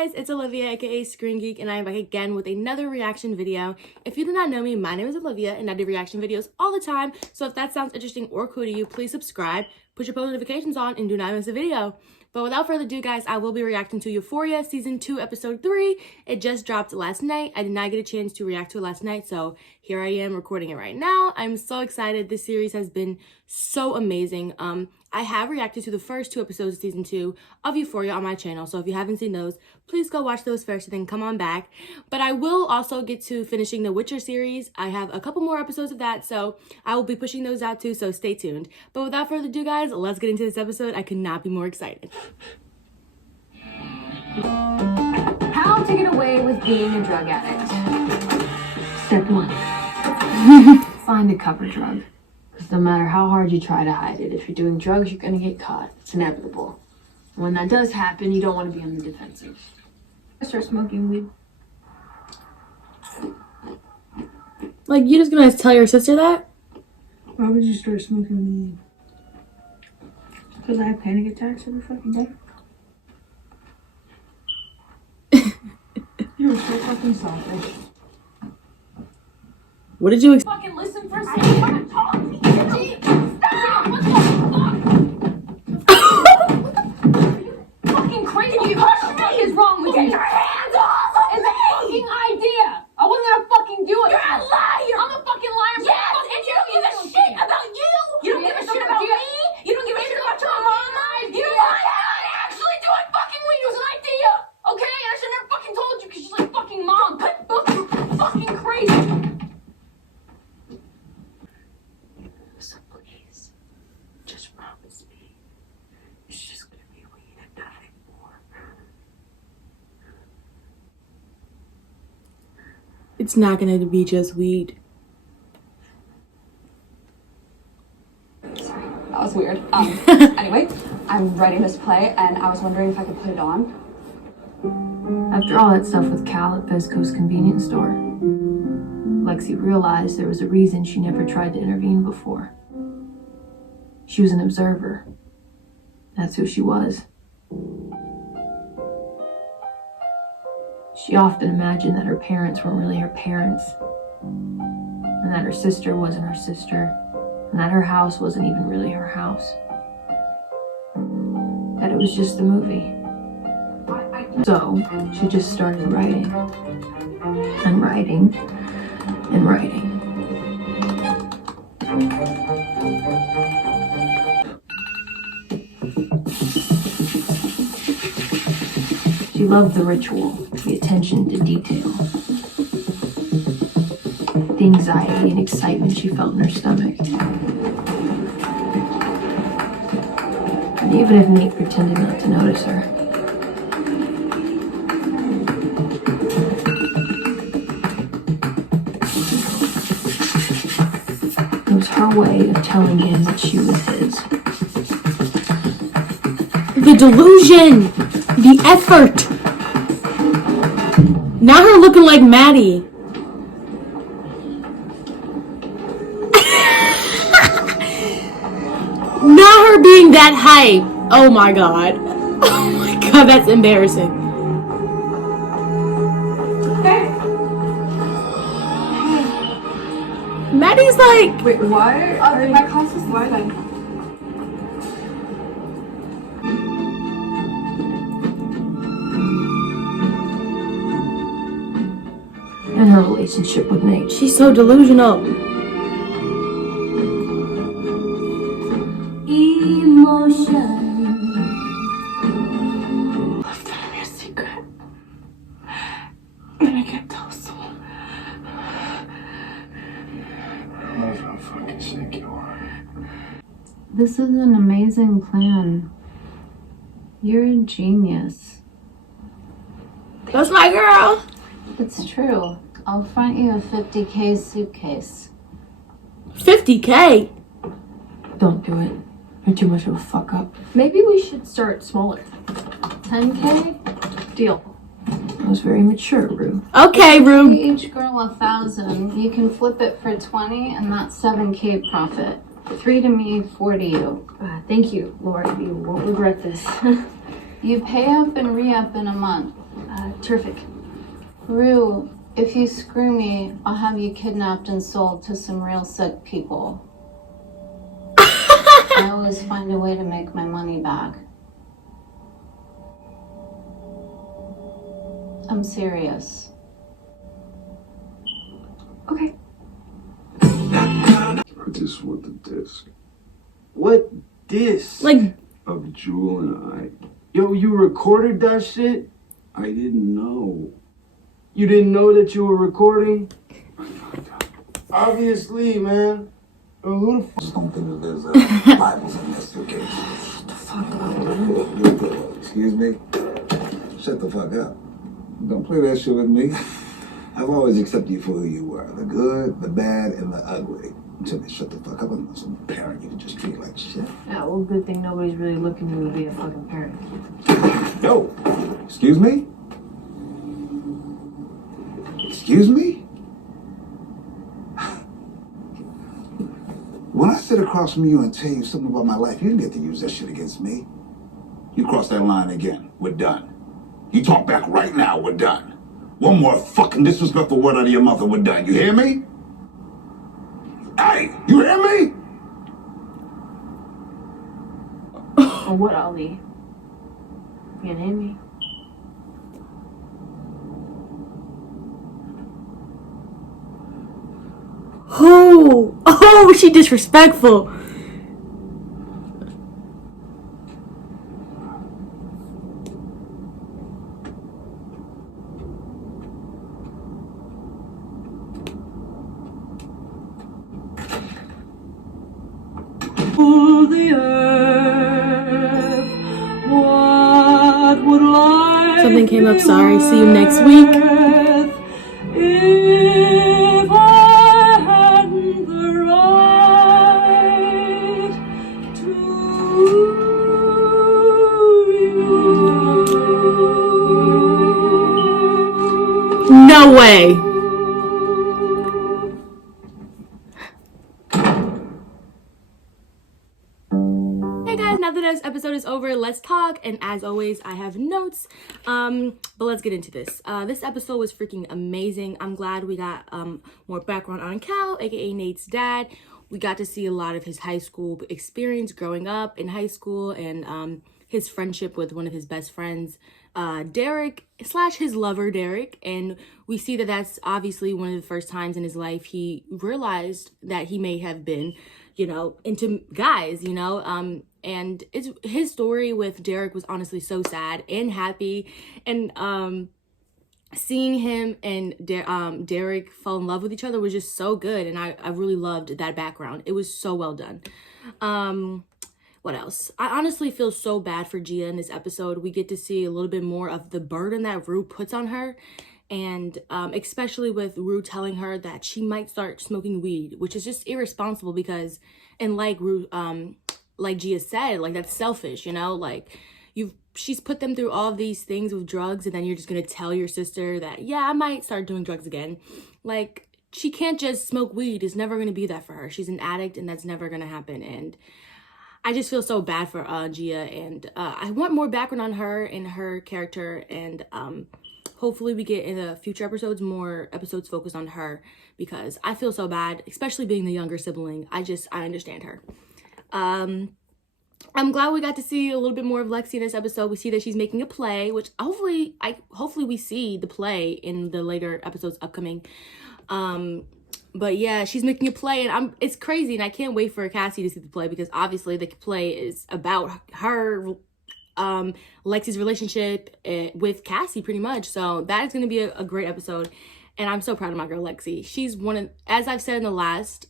guys, it's Olivia aka Screen Geek, and I am back again with another reaction video. If you do not know me, my name is Olivia and I do reaction videos all the time, so if that sounds interesting or cool to you, please subscribe, put your post notifications on, and do not miss a video. But without further ado, guys, I will be reacting to Euphoria Season 2, Episode 3. It just dropped last night. I did not get a chance to react to it last night, so here I am recording it right now. I'm so excited. This series has been so amazing. I have reacted to the first 2 episodes of Season 2 of Euphoria on my channel, so if you haven't seen those, please go watch those first and then come on back. But I will also get to finishing the Witcher series. I have a couple more episodes of that, so I will be pushing those out too, so stay tuned. But without further ado, guys, let's get into this episode. I could not be more excited. How to get away with being a drug addict. Step 1. Find a cover drug. Because no matter how hard you try to hide it, if you're doing drugs, you're going to get caught. It's inevitable. When that does happen, you don't want to be on the defensive. I start smoking weed. Like, you just gonna tell your sister that? Why would you start smoking weed? Because I have panic attacks every fucking day. You're so fucking selfish. What did you Fucking listen for a second. I want to talk to you. Stop! What the fuck? Are you fucking crazy? What is wrong with you? Get your hands off of me! It's a fucking idea. I wasn't gonna fucking do it. You're a liar. I'm a fucking liar. Yes, and you don't give a shit about you. You don't give a shit about me. You don't give a shit about your mama. You don't actually doing fucking weed. It was an idea. Okay? I should never fucking told you because she's like fucking mom. Fucking crazy. So please, just promise me it's just gonna be weed and nothing more. It's not gonna be just weed. Sorry, that was weird. Anyway, I'm writing this play and I was wondering if I could put it on. After all that stuff with Cal at Fesco's convenience store, Lexi realized there was a reason she never tried to intervene before. She was an observer. That's who she was. She often imagined that her parents weren't really her parents, and that her sister wasn't her sister, and that her house wasn't even really her house. That it was just a movie. So she just started writing, and writing, and writing. She loved the ritual, the attention to detail, the anxiety and excitement she felt in her stomach. And even if Nate pretended not to notice her, it was her way of telling him that she was his. The delusion! The effort! Not her looking like Maddie. Not her being that hype. Oh my god. Oh my god, that's embarrassing. Maddie's like... Wait, why? My class is lighting. and her relationship with Nate. She's so delusional. Emotion. Left telling me a secret. And I can't tell someone. I love how fucking sick you are. This is an amazing plan. You're a genius. That's my girl. It's true. I'll front you a 50K suitcase. 50K? Don't do it. You're too much of a fuck up. Maybe we should start smaller. 10K? Deal. That was very mature, Rue. Okay, Pay Rube. each girl 1,000. You can flip it for 20 and that's 7K profit. 3 to me, 4 to you. Thank you, Lord. You won't regret this. You pay up and re-up in a month. Terrific. Rue, if you screw me, I'll have you kidnapped and sold to some real sick people. I always find a way to make my money back. I'm serious. Okay. I just want the disc What disc? Like, of Jewel and Yo, you recorded that shit? I didn't know. You didn't know that you were recording? Obviously, man. Who the f- Just don't think that there's Bibles in this suitcase. Shut the fuck up. Excuse me? Shut the fuck up. Don't play that shit with me. I've always accepted you for who you were. The good, the bad, and the ugly. Until they shut the fuck up. I'm not some parent you can just treat like shit. Yeah, well, good thing nobody's really looking to be a fucking parent. Yo, excuse me? Excuse me? When I sit across from you and tell you something about my life, you didn't get to use that shit against me. You cross that line again, we're done. You talk back right now, we're done. One more fucking disrespectful word out of your mouth and we're done. You hear me? Hey, you hear me? Or what, Ali? You gonna hit me? oh, she disrespectful. Something came up, sorry. See you next week. If I hadn't the right to you. No way. Hey guys, now that this episode is over, let's talk. And as always, I have notes. But let's get into this. This episode was freaking amazing. I'm glad we got more background on Cal, aka Nate's dad. We got to see a lot of his high school experience growing up in high school and his friendship with one of his best friends, Derek / his lover Derek. And we see that that's obviously one of the first times in his life he realized that he may have been, you know, into guys, you know. And his story with Derek was honestly so sad and happy. And seeing him and Derek fall in love with each other was just so good. And I really loved that background. It was so well done. What else? I honestly feel so bad for Gia in this episode. We get to see a little bit more of the burden that Rue puts on her. And especially with Rue telling her that she might start smoking weed, which is just irresponsible because, and like Rue, like Gia said, like that's selfish, you know, like she's put them through all of these things with drugs and then you're just gonna tell your sister that, yeah, I might start doing drugs again. Like, she can't just smoke weed. It's never gonna be that for her. She's an addict and that's never gonna happen. And I just feel so bad for Gia, and I want more background on her and her character, and hopefully we get in the future episodes more episodes focused on her because I feel so bad, especially being the younger sibling. I understand her. I'm glad we got to see a little bit more of Lexi in this episode. We see that she's making a play, which hopefully we see the play in the later episodes upcoming. But yeah, she's making a play, and it's crazy, and I can't wait for Cassie to see the play because obviously the play is about her, Lexi's relationship with Cassie pretty much. So that is going to be a great episode. And I'm so proud of my girl, Lexi. She's one of, as I've said in the last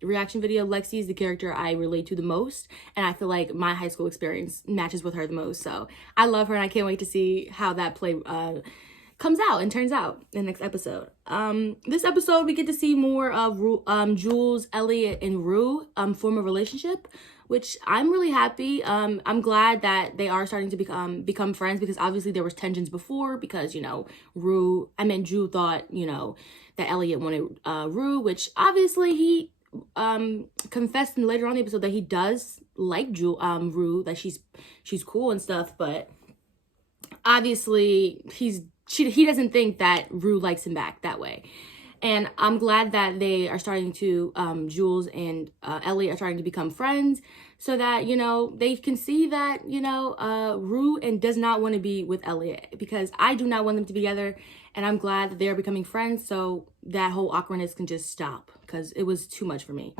reaction video, Lexi is the character I relate to the most. And I feel like my high school experience matches with her the most. So I love her and I can't wait to see how that play comes out and turns out in the next episode. This episode, we get to see more of Jules, Elliot, and Rue form a relationship, which I'm really happy. I'm glad that they are starting to become friends because obviously there was tensions before because, you know, Jules thought, you know, that Elliot wanted Rue, which obviously he confessed in later on in the episode that he does like Rue, that she's cool and stuff, but obviously he doesn't think that Rue likes him back that way. And I'm glad that they are starting to, Jules and Ellie are starting to become friends so that, you know, they can see that, you know, Rue and does not want to be with Elliot, because I do not want them to be together. And I'm glad that they're becoming friends so that whole awkwardness can just stop, because it was too much for me.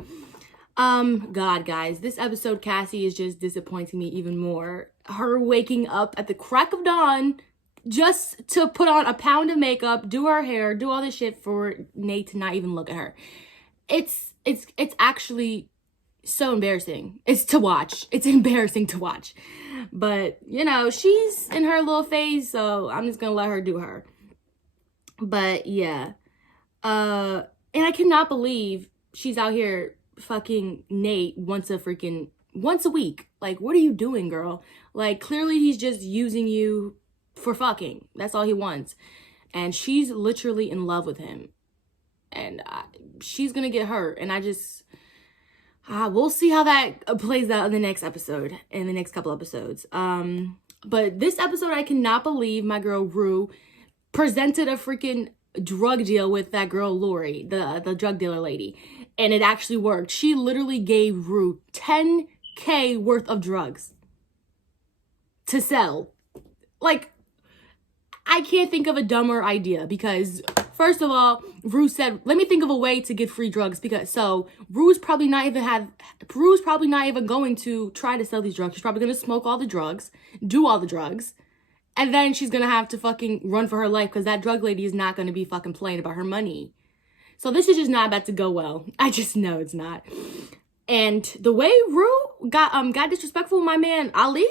God, guys, this episode, Cassie is just disappointing me even more. Her waking up at the crack of dawn just to put on a pound of makeup, do her hair, do all this shit for Nate to not even look at her. It's actually so embarrassing. It's to watch. It's embarrassing to watch. But, you know, she's in her little phase, so I'm just gonna let her do her. But, yeah. And I cannot believe she's out here fucking Nate once a week. Like, what are you doing, girl? Like, clearly he's just using you for fucking. That's all he wants. And she's literally in love with him. And she's gonna get hurt. And I just... we'll see how that plays out in the next episode. In the next couple episodes. But this episode, I cannot believe my girl Rue presented a freaking drug deal with that girl Lori, the drug dealer lady. And it actually worked. She literally gave Rue $10K worth of drugs to sell. Like, I can't think of a dumber idea, because first of all, Rue said, let me think of a way to get free drugs, because so Rue's probably not even going to try to sell these drugs. She's probably going to smoke all the drugs, do all the drugs, and then she's going to have to fucking run for her life, because that drug lady is not going to be fucking playing about her money. So this is just not about to go well. I just know it's not. And the way Rue got disrespectful with my man Ali,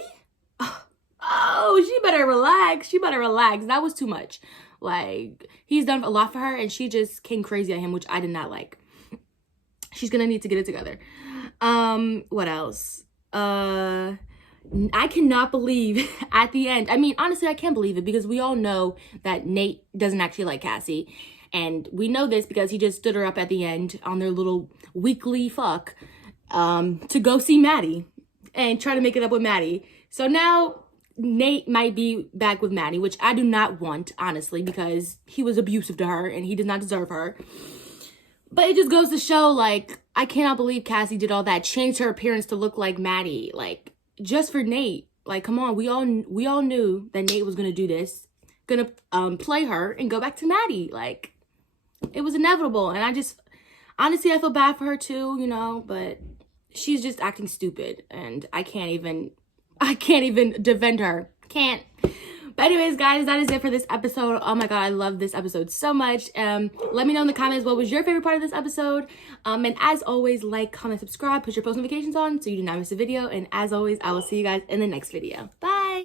oh, she better relax. She better relax. That was too much. Like, he's done a lot for her, and she just came crazy at him, which I did not like. She's gonna need to get it together. What else? I cannot believe at the end. I mean, honestly, I can't believe it, because we all know that Nate doesn't actually like Cassie. And we know this because he just stood her up at the end on their little weekly fuck to go see Maddie and try to make it up with Maddie. So now Nate might be back with Maddie, which I do not want, honestly, because he was abusive to her and he did not deserve her. But it just goes to show, like, I cannot believe Cassie did all that, changed her appearance to look like Maddie, like, just for Nate. Like, come on, we all knew that Nate was gonna do this, gonna play her and go back to Maddie. Like, it was inevitable. And I just, honestly, I feel bad for her too, you know, but she's just acting stupid, and I can't even defend her. Can't. But anyways, guys, that is it for this episode. Oh my god, I love this episode so much. Let me know in the comments what was your favorite part of this episode. And as always, like, comment, subscribe, put your post notifications on so you do not miss a video. And as always, I will see you guys in the next video. Bye.